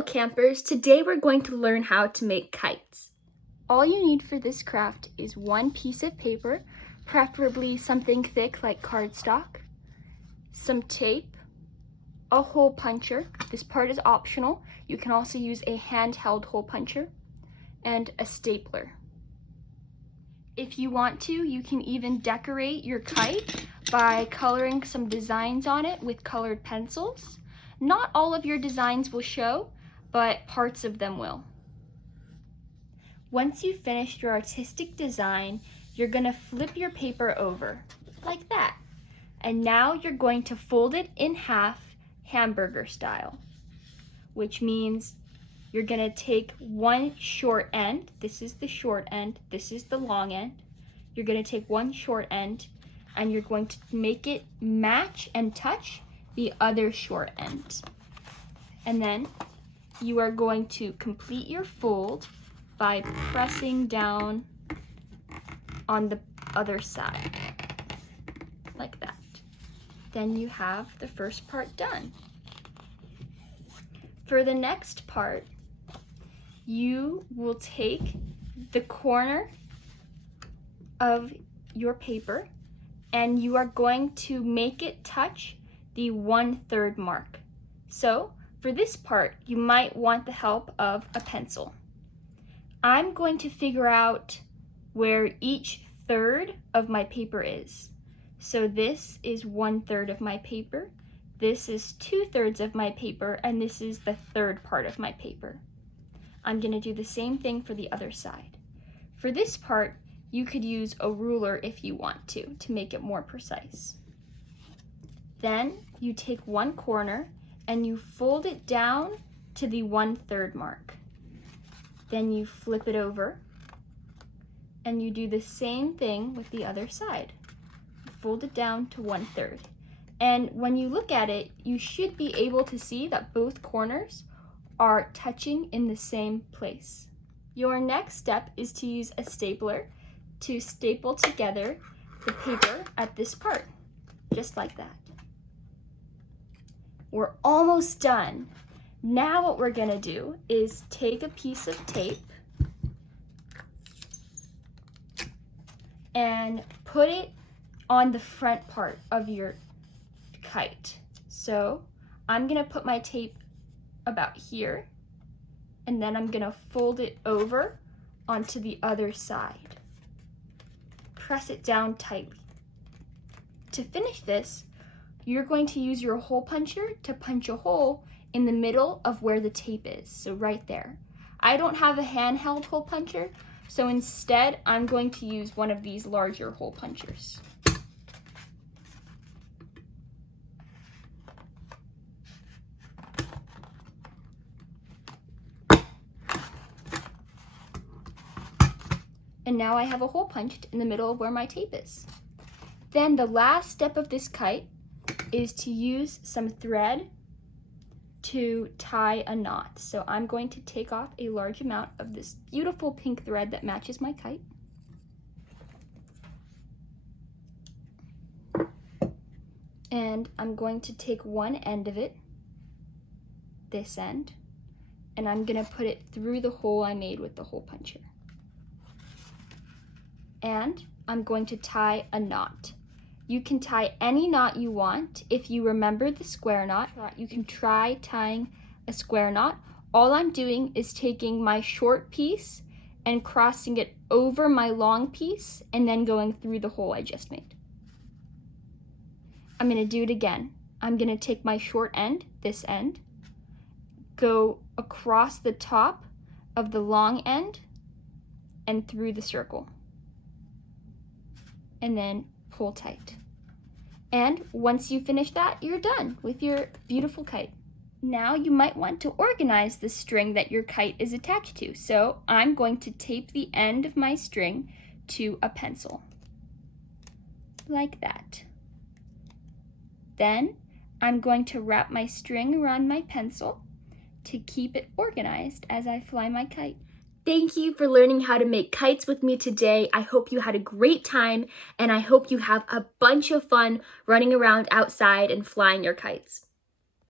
Hello campers, today we're going to learn how to make kites. All you need for this craft is one piece of paper, preferably something thick like cardstock, some tape, a hole puncher, this part is optional, you can also use a handheld hole puncher, and a stapler. If you want to, you can even decorate your kite by coloring some designs on it with colored pencils. Not all of your designs will show, but parts of them will. Once you've finished your artistic design, you're gonna flip your paper over, like that. And now you're going to fold it in half, hamburger style, which means you're gonna take one short end, this is the short end, this is the long end. You're gonna take one short end and you're going to make it match and touch the other short end. And then you are going to complete your fold by pressing down on the other side, like that. Then you have the first part done. For the next part, you will take the corner of your paper and you are going to make it touch the 1/3 mark. So for this part, you might want the help of a pencil. I'm going to figure out where each third of my paper is. So this is 1/3 of my paper, this is 2/3 of my paper, and this is the third part of my paper. I'm gonna do the same thing for the other side. For this part, you could use a ruler if you want to make it more precise. Then you take one corner and you fold it down to the 1/3 mark. Then you flip it over and you do the same thing with the other side. Fold it down to 1/3. And when you look at it, you should be able to see that both corners are touching in the same place. Your next step is to use a stapler to staple together the paper at this part, just like that. We're almost done. Now what we're gonna do is take a piece of tape and put it on the front part of your kite. So I'm gonna put my tape about here, and then I'm gonna fold it over onto the other side. Press it down tightly. To finish this, you're going to use your hole puncher to punch a hole in the middle of where the tape is, so right there. I don't have a handheld hole puncher, so instead I'm going to use one of these larger hole punchers. And now I have a hole punched in the middle of where my tape is. Then the last step of this kite is to use some thread to tie a knot. So I'm going to take off a large amount of this beautiful pink thread that matches my kite. And I'm going to take one end of it, this end, and I'm gonna put it through the hole I made with the hole puncher. And I'm going to tie a knot. You can tie any knot you want. If you remember the square knot, you can try tying a square knot. All I'm doing is taking my short piece and crossing it over my long piece and then going through the hole I just made. I'm gonna do it again. I'm gonna take my short end, this end, go across the top of the long end and through the circle. And then pull tight. And once you finish that, you're done with your beautiful kite. Now you might want to organize the string that your kite is attached to. So I'm going to tape the end of my string to a pencil, like that. Then I'm going to wrap my string around my pencil to keep it organized as I fly my kite. Thank you for learning how to make kites with me today. I hope you had a great time, and I hope you have a bunch of fun running around outside and flying your kites.